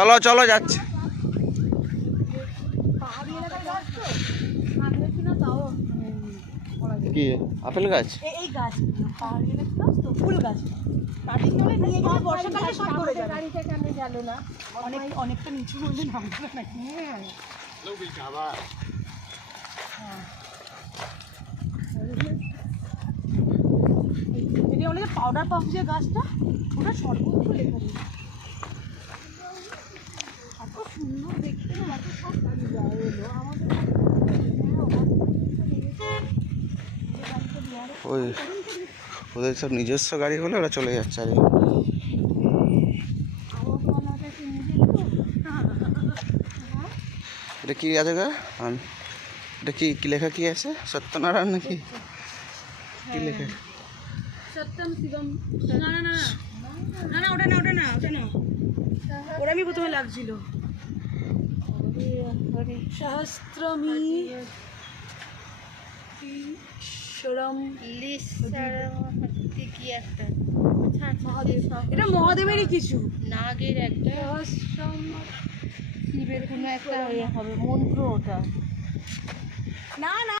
চলো চলো যাচ্ছে। কি আপেল গাছ? এই গাছ পাহাড়ি এলাকা তো ফুল গাছ। কাটিং করে নিয়ে গেলে বর্ষাকালে সব পড়ে যাবে। গাড়িটা কেন গেল না? অনেকটা নিচু বললে নামবে না। হ্যাঁ আবার এই আমাদের পাউডার পাম্প যে গাছটা ওটা সর্বত্র লেখা নেই। এত সুন্দর দেখতে না, এত সব এলো আমাদের ওই ওদের সব নিজস্ব গাড়ি হলে ওরা চলে যাচ্ছে। আরে এটা কি আছে গা? এটা কি কি লেখা কি আছে? সত্যনারায়ণ নাকি কি লেখা? সত্যম শিবম। না না না না না ওটা না ওটা না ওটা না, ওটা আমি প্রথমে লাগছিল সহস্রমী ঈশ্বরম কি একটা মহাদেব। এটা মহাদেবেরই কিছু নাগের একটা শিবের কোনো একটা হবে মন্ত্র ওটা। না না